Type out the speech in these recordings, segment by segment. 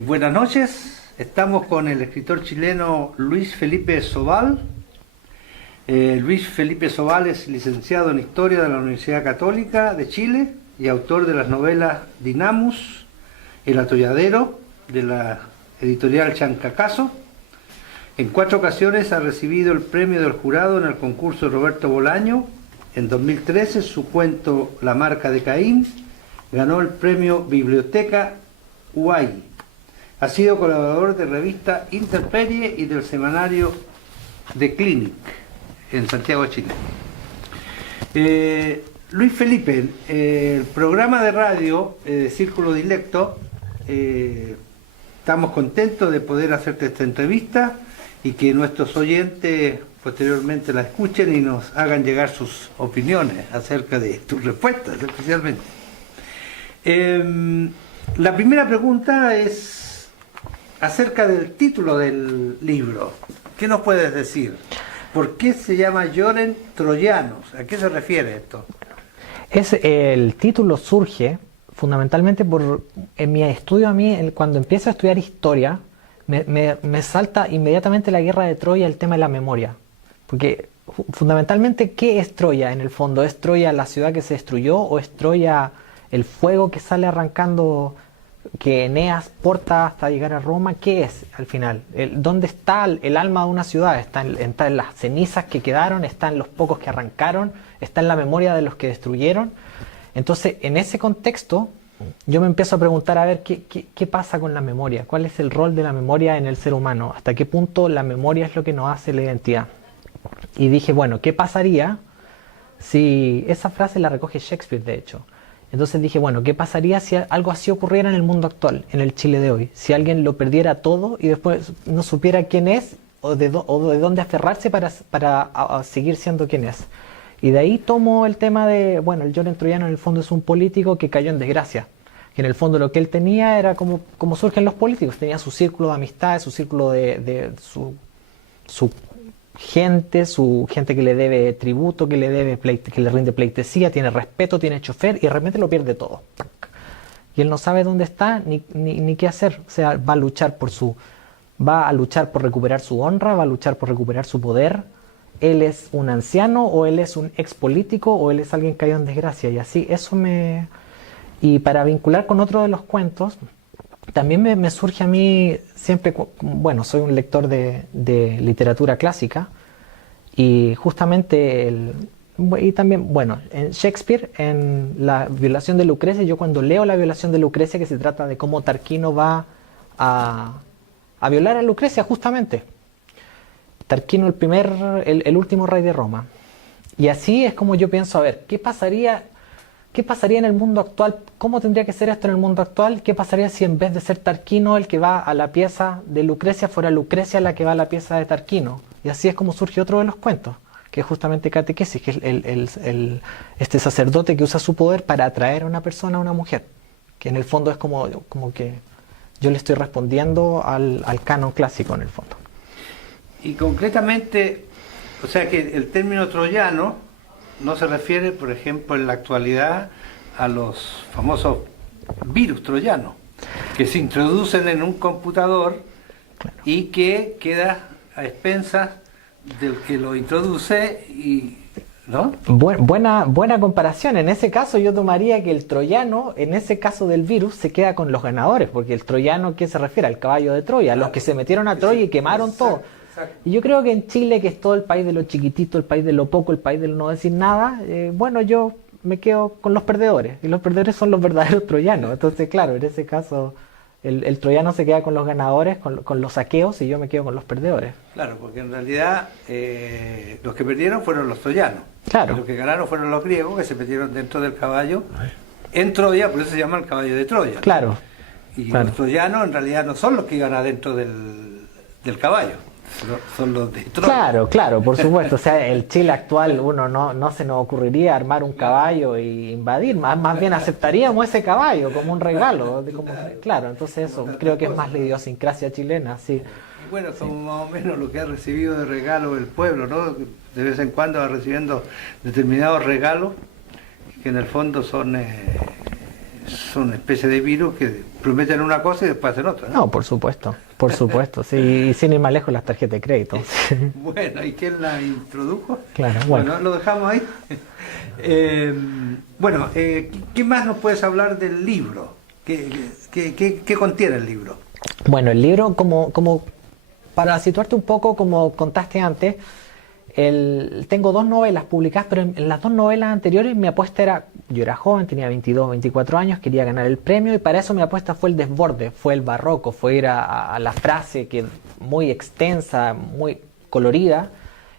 Buenas noches, estamos con el escritor chileno Luis Felipe Sobal. Luis Felipe Sobal es licenciado en Historia de la Universidad Católica de Chile y autor de las novelas Dinamus, El Atolladero, de la editorial Chancacaso. En 4 ocasiones ha recibido el premio del jurado en el concurso Roberto Bolaño. En 2013 su cuento La marca de Caín ganó el premio Biblioteca UAI. Ha sido colaborador de revista Interperie y del semanario The Clinic en Santiago de Chile. Luis Felipe, el programa de radio Círculo Dilecto, estamos contentos de poder hacerte esta entrevista y que nuestros oyentes posteriormente la escuchen y nos hagan llegar sus opiniones acerca de tus respuestas especialmente. La primera pregunta es acerca del título del libro. ¿Qué nos puedes decir? ¿Por qué se llama Lloren Troyanos? ¿A qué se refiere esto? El título surge fundamentalmente en mi estudio. Cuando empiezo a estudiar historia, me salta inmediatamente la guerra de Troya, el tema de la memoria. Porque fundamentalmente, ¿qué es Troya en el fondo? ¿Es Troya la ciudad que se destruyó o es Troya el fuego que sale arrancando, que Eneas porta hasta llegar a Roma? ¿Qué es al final? ¿Dónde está el alma de una ciudad? ¿Está en las cenizas que quedaron? ¿Está en los pocos que arrancaron? ¿Está en la memoria de los que destruyeron? Entonces, en ese contexto, yo me empiezo a preguntar, a ver, ¿qué pasa con la memoria? ¿Cuál es el rol de la memoria en el ser humano? ¿Hasta qué punto la memoria es lo que nos hace la identidad? Y dije, bueno, ¿qué pasaría si esa frase la recoge Shakespeare, de hecho? Entonces dije, bueno, ¿qué pasaría si algo así ocurriera en el mundo actual, en el Chile de hoy? Si alguien lo perdiera todo y después no supiera quién es o de dónde aferrarse para seguir siendo quien es. Y de ahí tomo el tema de, bueno, el Lloren Troyano en el fondo es un político que cayó en desgracia. Que en el fondo lo que él tenía era como surgen los políticos. Tenía su círculo de amistades, su círculo de su gente que le debe tributo, que le rinde pleitesía, tiene respeto, tiene chofer y de repente lo pierde todo. Y él no sabe dónde está ni qué hacer. O sea, va a luchar por recuperar su honra, va a luchar por recuperar su poder. Él es un anciano o él es un ex político o él es alguien caído en desgracia. Y así, Y para vincular con otro de los cuentos, también me surge a mí siempre, bueno, soy un lector de literatura clásica y justamente y también, bueno, en Shakespeare, en la violación de Lucrecia, yo cuando leo la violación de Lucrecia, que se trata de cómo Tarquino va a violar a Lucrecia justamente. Tarquino el último rey de Roma. Y así es como yo pienso, a ver, ¿qué pasaría en el mundo actual? ¿Cómo tendría que ser esto en el mundo actual? ¿Qué pasaría si en vez de ser Tarquino el que va a la pieza de Lucrecia, fuera Lucrecia la que va a la pieza de Tarquino? Y así es como surge otro de los cuentos, que es justamente Catequesis, que es este sacerdote que usa su poder para atraer a una persona a una mujer, que en el fondo es como que yo le estoy respondiendo al canon clásico en el fondo. Y concretamente, o sea que el término troyano no se refiere, por ejemplo, en la actualidad a los famosos virus troyanos que se introducen en un computador, claro, y que queda a expensas del que lo introduce, y ¿no? Buena comparación. En ese caso yo tomaría que el troyano, en ese caso del virus, se queda con los ganadores, porque el troyano, ¿a qué se refiere? Al caballo de Troya, los que se metieron a Troya y quemaron todo. Y yo creo que en Chile, que es todo el país de lo chiquitito, el país de lo poco, el país de no decir nada, bueno, yo me quedo con los perdedores, y los perdedores son los verdaderos troyanos. Entonces, claro, en ese caso el troyano se queda con los ganadores, con los saqueos, y yo me quedo con los perdedores. Claro, porque en realidad los que perdieron fueron los troyanos. Claro. Y los que ganaron fueron los griegos, que se metieron dentro del caballo en Troya, por eso se llama el caballo de Troya. Claro. Y claro, los troyanos en realidad no son los que iban adentro del caballo. Son los de Troya. Claro, por supuesto. O sea, el Chile actual, uno no se nos ocurriría armar un caballo e invadir. Más bien aceptaríamos ese caballo como un regalo. Claro, entonces eso creo que es más la idiosincrasia chilena, sí. Y bueno, como más o menos lo que ha recibido de regalo el pueblo, ¿no? De vez en cuando va recibiendo determinados regalos que en el fondo son son una especie de virus que prometen una cosa y después hacen otra, ¿no? No, por supuesto, sí, y sin ir más lejos las tarjetas de crédito. Bueno, ¿y quién la introdujo? Claro, Bueno, lo dejamos ahí. Bueno, ¿qué más nos puedes hablar del libro? ¿Qué contiene el libro? Bueno, el libro, como para situarte un poco, como contaste antes, tengo 2 novelas publicadas, pero en las 2 novelas anteriores mi apuesta era, yo era joven, tenía 22, 24 años, quería ganar el premio y para eso mi apuesta fue el desborde, fue el barroco, fue ir a la frase que muy extensa, muy colorida.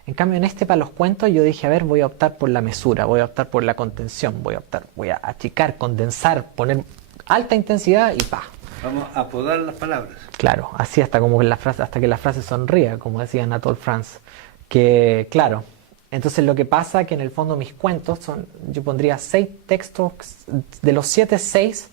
En cambio, en para los cuentos, yo dije, a ver, voy a optar por la mesura, voy a optar por la contención, voy a achicar, condensar, poner alta intensidad y pa. Vamos a podar las palabras. Claro, así hasta que la frase sonría, como decía Anatole France. Que claro, entonces lo que pasa es que en el fondo mis cuentos son, yo pondría 6 textos, de los 7, 6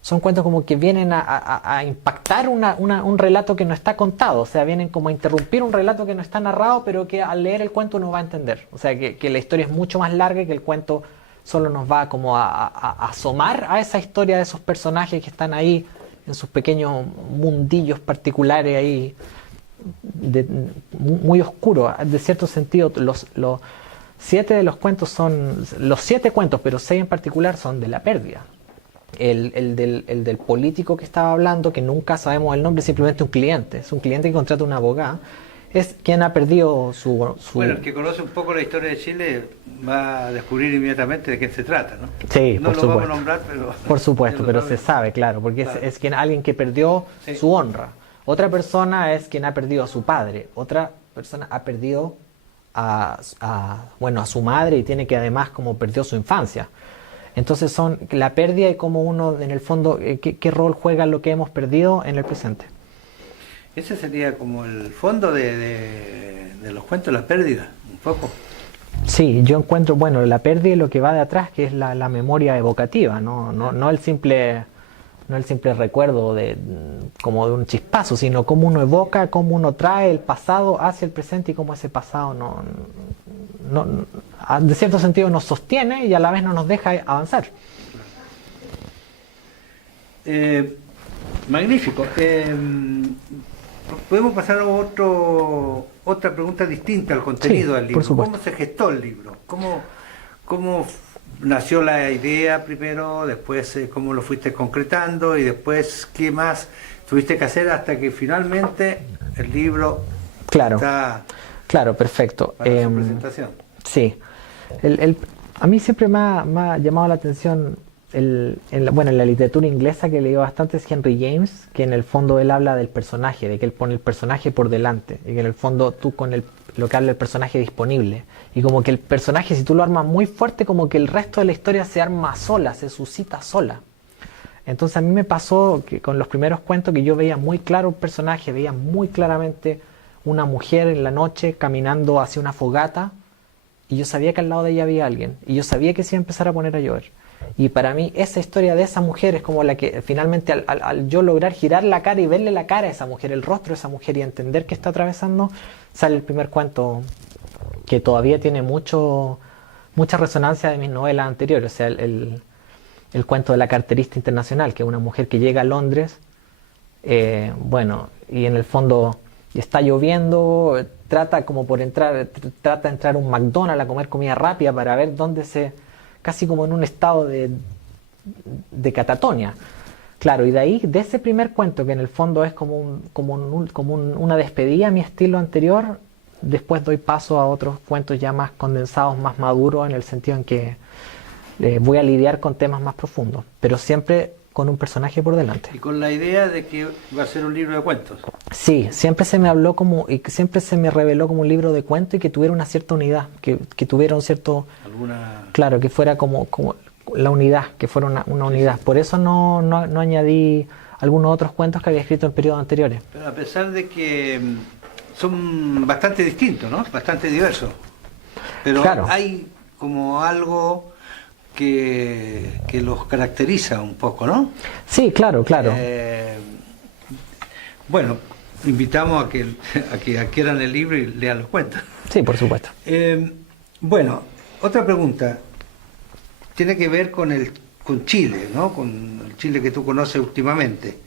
son cuentos como que vienen a impactar un relato que no está contado, o sea, vienen como a interrumpir un relato que no está narrado, pero que al leer el cuento uno va a entender, o sea, que la historia es mucho más larga y que el cuento solo nos va como a asomar a esa historia de esos personajes que están ahí en sus pequeños mundillos particulares ahí, muy oscuro, de cierto sentido. Los 7 de los cuentos son, los 7 cuentos, pero 6 en particular son de la pérdida. El del político que estaba hablando, que nunca sabemos el nombre, es simplemente un cliente, es un cliente que contrata una abogada, es quien ha perdido su... Bueno, el que conoce un poco la historia de Chile va a descubrir inmediatamente de qué se trata, ¿no? Sí, no por lo supuesto. Vamos a nombrar, pero... Por supuesto, pero se sabe, claro, porque claro. Es alguien que perdió sí. Su honra. Otra persona es quien ha perdido a su padre. Otra persona ha perdido a su madre y tiene que además como perdió su infancia. Entonces son la pérdida y cómo uno en el fondo, qué rol juega lo que hemos perdido en el presente. Ese sería como el fondo de los cuentos, la pérdida, un poco. Sí, yo encuentro, bueno, la pérdida y lo que va de atrás, que es la memoria evocativa, no el simple recuerdo como de un chispazo, sino cómo uno evoca, cómo uno trae el pasado hacia el presente y cómo ese pasado de cierto sentido nos sostiene y a la vez no nos deja avanzar. Magnífico. Podemos pasar a otra pregunta distinta al contenido del libro. ¿Cómo se gestó el libro? ¿Cómo nació la idea primero, después cómo lo fuiste concretando y después qué más tuviste que hacer hasta que finalmente el libro está perfecto para su presentación? Sí, a mí siempre me ha llamado la atención en la literatura inglesa que leí bastante es Henry James, que en el fondo él habla del personaje, de que él pone el personaje por delante y que en el fondo tú con lo que habla el personaje disponible y como que el personaje, si tú lo armas muy fuerte, como que el resto de la historia se arma sola, se suscita sola. Entonces a mí me pasó que con los primeros cuentos que yo veía muy claro un personaje, veía muy claramente una mujer en la noche caminando hacia una fogata y yo sabía que al lado de ella había alguien y yo sabía que se iba a empezar a poner a llover. Y para mí esa historia de esa mujer es como la que finalmente al yo lograr girar la cara y verle la cara a esa mujer, el rostro de esa mujer y entender qué está atravesando, sale el primer cuento que todavía tiene mucha resonancia de mis novelas anteriores, o sea, el cuento de la carterista internacional, que es una mujer que llega a Londres, y en el fondo está lloviendo, trata de entrar a un McDonald's a comer comida rápida para ver dónde casi como en un estado de catatonia. Claro, y de ese primer cuento, que en el fondo es como una despedida a mi estilo anterior, después doy paso a otros cuentos ya más condensados, más maduros, en el sentido en que voy a lidiar con temas más profundos, pero siempre con un personaje por delante. Y con la idea de que va a ser un libro de cuentos. Sí, siempre se me habló siempre se me reveló como un libro de cuentos y que tuviera una cierta unidad, que tuviera un cierto... Claro, que fuera como la unidad, que fuera una unidad. Por eso no añadí algunos otros cuentos que había escrito en periodos anteriores. Pero a pesar de que son bastante distintos, ¿no? Bastante diversos. Pero claro, hay como algo que los caracteriza un poco, ¿no? Sí, claro. Bueno, invitamos a que adquieran el libro y lean los cuentos. Sí, por supuesto. Bueno, otra pregunta tiene que ver con con Chile, ¿no? Con el Chile que tú conoces últimamente.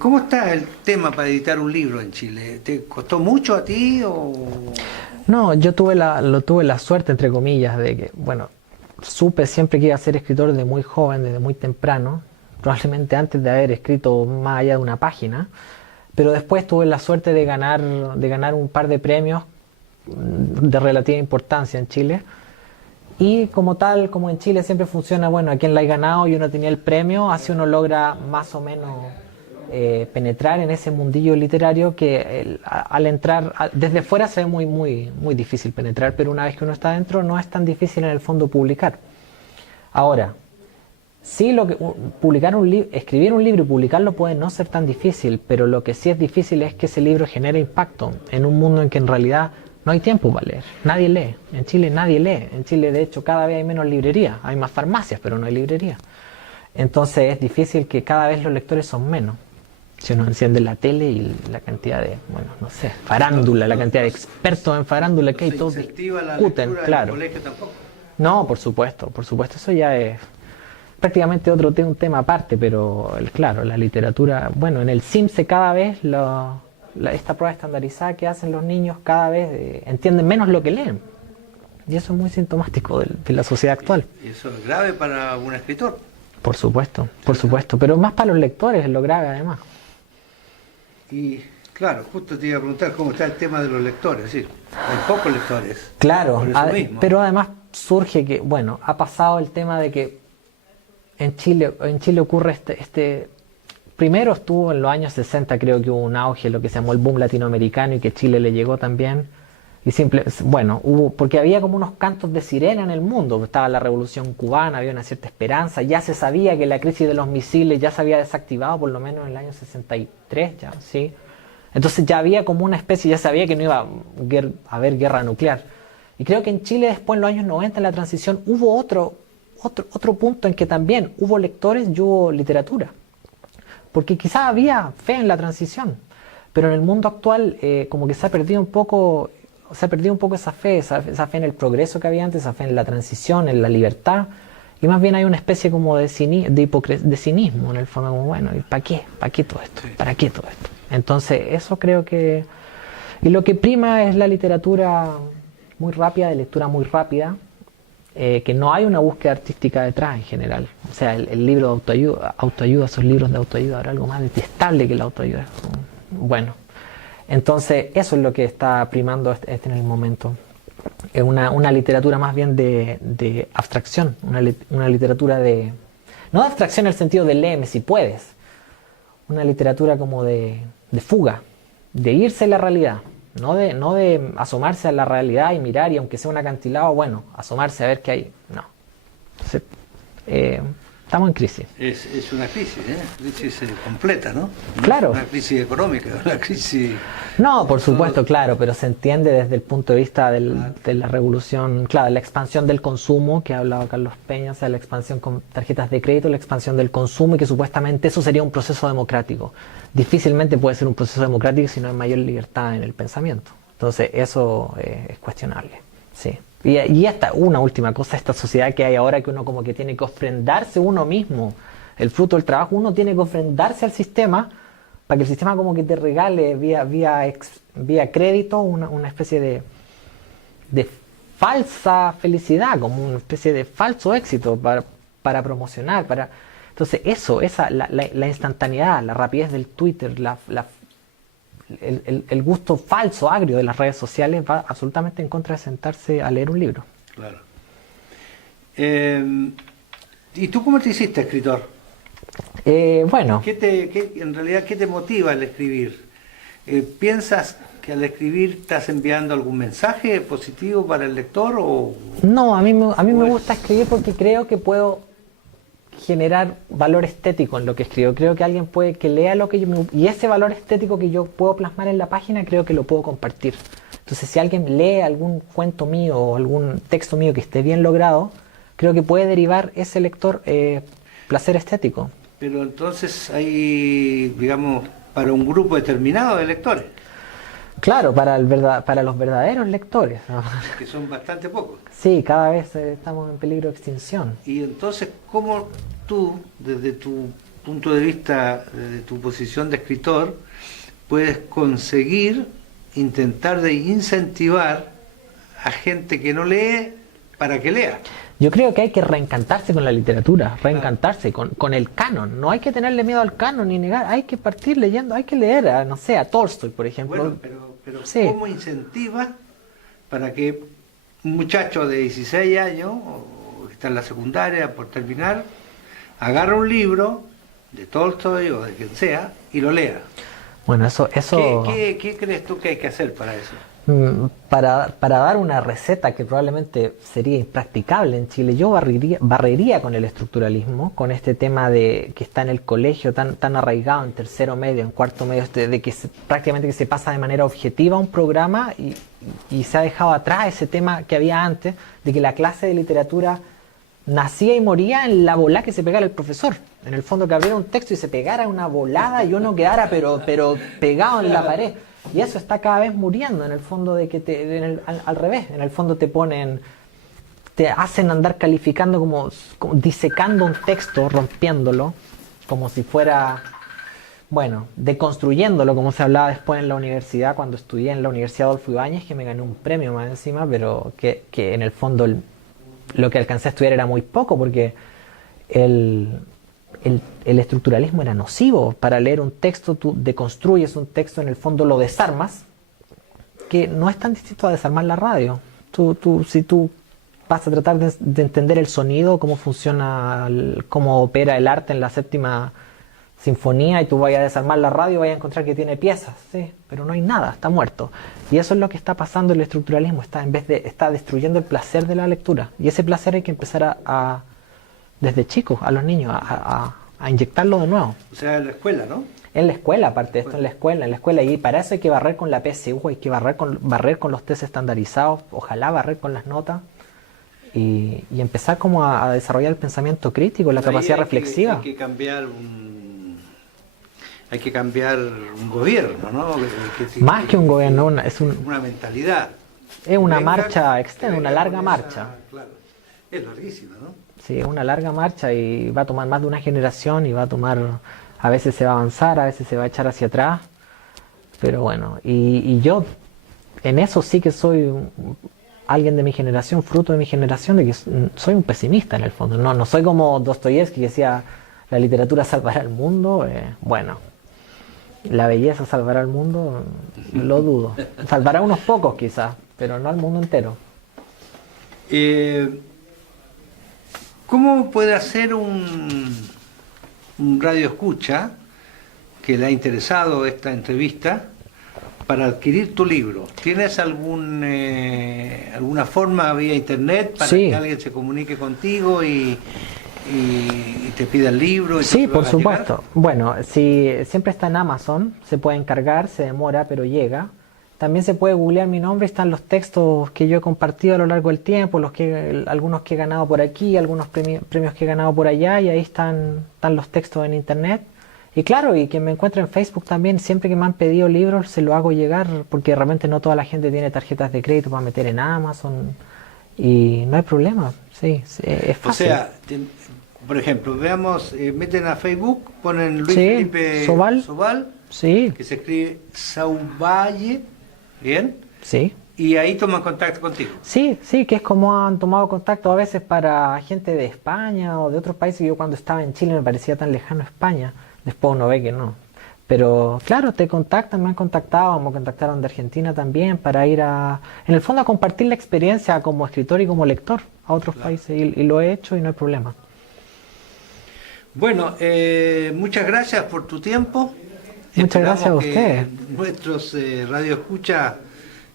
¿Cómo está el tema para editar un libro en Chile? ¿Te costó mucho a ti o...? No, yo tuve la suerte, entre comillas, de que, bueno, supe siempre que iba a ser escritor desde muy joven, desde muy temprano, probablemente antes de haber escrito más allá de una página, pero después tuve la suerte de ganar un par de premios de relativa importancia en Chile. Y como tal, como en Chile siempre funciona, bueno, a quien la ha ganado y uno tenía el premio, así uno logra más o menos penetrar en ese mundillo literario que al entrar, desde fuera se ve muy difícil penetrar, pero una vez que uno está dentro no es tan difícil en el fondo publicar. Ahora, sí, escribir un libro y publicarlo puede no ser tan difícil, pero lo que sí es difícil es que ese libro genere impacto en un mundo en que en realidad no hay tiempo para leer. Nadie lee. En Chile nadie lee. En Chile, de hecho, cada vez hay menos librerías. Hay más farmacias, pero no hay librerías. Entonces es difícil que cada vez los lectores son menos. Si uno enciende la tele y la cantidad de, bueno, no sé, farándula, la cantidad de expertos en farándula que hay, todos discuten, claro. ¿En el colegio tampoco? No, por supuesto, eso ya es prácticamente un tema aparte, pero claro, la literatura, bueno, en el CIMSE cada vez esta prueba estandarizada que hacen los niños cada vez entienden menos lo que leen. Y eso es muy sintomático de la sociedad actual. Y eso es grave para un escritor. Por supuesto, pero más para los lectores es lo grave además. Y claro, justo te iba a preguntar cómo está el tema de los lectores, es decir, hay pocos lectores. Claro, pero además surge que, bueno, ha pasado el tema de que en Chile ocurre primero estuvo en los años 60, creo que hubo un auge, lo que se llamó el boom latinoamericano y que Chile le llegó también. Porque había como unos cantos de sirena en el mundo, estaba la revolución cubana, había una cierta esperanza, ya se sabía que la crisis de los misiles ya se había desactivado por lo menos en el año 63, ya, ¿sí? Entonces ya había como una especie, ya sabía que no iba a haber guerra nuclear. Y creo que en Chile después, en los años 90, en la transición, hubo otro punto en que también hubo lectores y hubo literatura. Porque quizás había fe en la transición, pero en el mundo actual como que se ha perdido un poco esa fe en el progreso que había antes, esa fe en la transición, en la libertad, y más bien hay una especie como de cinismo en el fondo, como bueno, ¿para qué? ¿Para qué todo esto? ¿Para qué todo esto? Entonces eso creo que... Y lo que prima es la literatura muy rápida, de lectura muy rápida, que no hay una búsqueda artística detrás en general. O sea, el libro de autoayuda, esos libros de autoayuda, ahora algo más detestable que la autoayuda. Bueno, entonces eso es lo que está primando en el momento. Es una literatura más bien de abstracción, una literatura de... No de abstracción en el sentido de léeme si puedes, una literatura como de fuga, de irse a la realidad. No de asomarse a la realidad y mirar y aunque sea un acantilado, bueno, asomarse a ver qué hay. No. Entonces, estamos en crisis. Es una crisis, crisis completa, ¿no? Claro. Una crisis económica, una crisis... No, por supuesto, claro, pero se entiende desde el punto de vista de la revolución, claro, la expansión del consumo, que ha hablado Carlos Peña, o sea, la expansión con tarjetas de crédito, la expansión del consumo y que supuestamente eso sería un proceso democrático. Difícilmente puede ser un proceso democrático si no hay mayor libertad en el pensamiento. Entonces, eso es cuestionable, sí. Y hasta una última cosa, esta sociedad que hay ahora que uno como que tiene que ofrendarse uno mismo, el fruto del trabajo, uno tiene que ofrendarse al sistema para que el sistema como que te regale vía crédito una especie de falsa felicidad, como una especie de falso éxito para promocionar, entonces la instantaneidad, la rapidez del Twitter, el gusto falso, agrio de las redes sociales va absolutamente en contra de sentarse a leer un libro. Claro. ¿Y tú cómo te hiciste escritor? Bueno. En realidad, ¿qué te motiva al escribir? ¿Piensas que al escribir estás enviando algún mensaje positivo para el lector? No, a mí me gusta escribir porque creo que puedo generar valor estético en lo que escribo. Creo que alguien puede que lea lo que y ese valor estético que yo puedo plasmar en la página, creo que lo puedo compartir. Entonces, si alguien lee algún cuento mío o algún texto mío que esté bien logrado, creo que puede derivar ese lector placer estético. Pero entonces hay, digamos, para un grupo determinado de lectores. Claro, para los verdaderos lectores, ¿no? que son bastante pocos. Sí, cada vez estamos en peligro de extinción. Y entonces, ¿cómo tú, desde tu punto de vista, desde tu posición de escritor, puedes conseguir, intentar de incentivar a gente que no lee para que lea? Yo creo que hay que reencantarse con la literatura, reencantarse con el canon. No hay que tenerle miedo al canon ni negar, hay que partir leyendo, hay que leer, no sé, a Tolstoy, por ejemplo. Bueno, pero sí. ¿Cómo incentiva para que un muchacho de 16 años, o que está en la secundaria por terminar, agarre un libro de Tolstoy o de quien sea y lo lea? Bueno, eso... ¿Qué crees tú que hay que hacer para eso? Para dar una receta que probablemente sería impracticable en Chile, yo barrería con el estructuralismo, con este tema de que está en el colegio tan arraigado en tercero medio, en cuarto medio, de que prácticamente que se pasa de manera objetiva un programa y se ha dejado atrás ese tema que había antes, de que la clase de literatura nacía y moría en la volada que se pegara el profesor. En el fondo, que abriera un texto y se pegara una volada y uno quedara pero pegado en la pared. Y eso está cada vez muriendo, en el fondo, de que al revés, en el fondo te hacen andar calificando como disecando un texto, rompiéndolo, como si fuera, bueno, deconstruyéndolo, como se hablaba después en la universidad, cuando estudié en la Universidad Adolfo Ibáñez, que me gané un premio más encima, pero que en el fondo lo que alcancé a estudiar era muy poco, porque el estructuralismo era nocivo. Para leer un texto, tú deconstruyes un texto, en el fondo lo desarmas, que no es tan distinto a desarmar la radio. Si tú vas a tratar de entender el sonido, cómo funciona, cómo opera el arte en la séptima sinfonía, y tú vayas a desarmar la radio, vayas a encontrar que tiene piezas, sí, pero no hay nada, está muerto. Y eso es lo que está pasando en el estructuralismo, está destruyendo el placer de la lectura. Y ese placer hay que empezar desde chicos, a los niños, a inyectarlo de nuevo. O sea, en la escuela, ¿no? En la escuela, aparte de esto, en la escuela, y para eso hay que barrer con la PSU, hay que barrer con los test estandarizados, ojalá barrer con las notas, y empezar como a desarrollar el pensamiento crítico, la capacidad reflexiva. Hay que cambiar un gobierno, ¿no? Más que un gobierno, es una mentalidad. Es una marcha externa, una larga marcha. Claro, es larguísima, ¿no? Sí, es una larga marcha y va a tomar más de una generación y a veces se va a avanzar, a veces se va a echar hacia atrás, pero bueno, y yo en eso sí que soy alguien de mi generación, fruto de mi generación, de que soy un pesimista en el fondo, no soy como Dostoyevsky, que decía la literatura salvará al mundo. Bueno, la belleza salvará al mundo, lo dudo, salvará a unos pocos quizás, pero no al mundo entero. ¿Cómo puede hacer un radio escucha que le ha interesado esta entrevista para adquirir tu libro? ¿Tienes alguna forma vía internet para que alguien se comunique contigo y te pida el libro? Sí, por supuesto. Bueno, siempre está en Amazon, se puede encargar, se demora, pero llega. También se puede googlear mi nombre, están los textos que yo he compartido a lo largo del tiempo, algunos que he ganado por aquí, algunos premios que he ganado por allá, y ahí están los textos en internet. Y claro, y quien me encuentra en Facebook también, siempre que me han pedido libros, se lo hago llegar, porque realmente no toda la gente tiene tarjetas de crédito para meter en Amazon, y no hay problema, sí, es fácil. O sea, por ejemplo, veamos, meten a Facebook, ponen Luis Felipe Sobal, sí, que se escribe Sauvalle. ¿Bien? Sí. Y ahí toman contacto contigo. Sí, que es como han tomado contacto a veces para gente de España o de otros países. Yo cuando estaba en Chile me parecía tan lejano España. Después uno ve que no. Pero claro, te contactan, me han contactado, me contactaron de Argentina también para ir en el fondo a compartir la experiencia como escritor y como lector a otros países. Y lo he hecho y no hay problema. Bueno, muchas gracias por tu tiempo. Muchas gracias a ustedes. Nuestros radioescuchas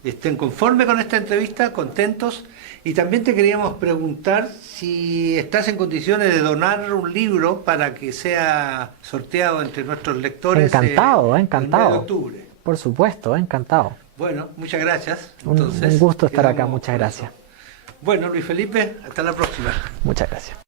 estén conformes con esta entrevista, contentos. Y también te queríamos preguntar si estás en condiciones de donar un libro para que sea sorteado entre nuestros lectores. Encantado. El 9 de octubre. Por supuesto, encantado. Bueno, muchas gracias. Entonces, un gusto estar acá, muchas gracias. Bueno, Luis Felipe, hasta la próxima. Muchas gracias.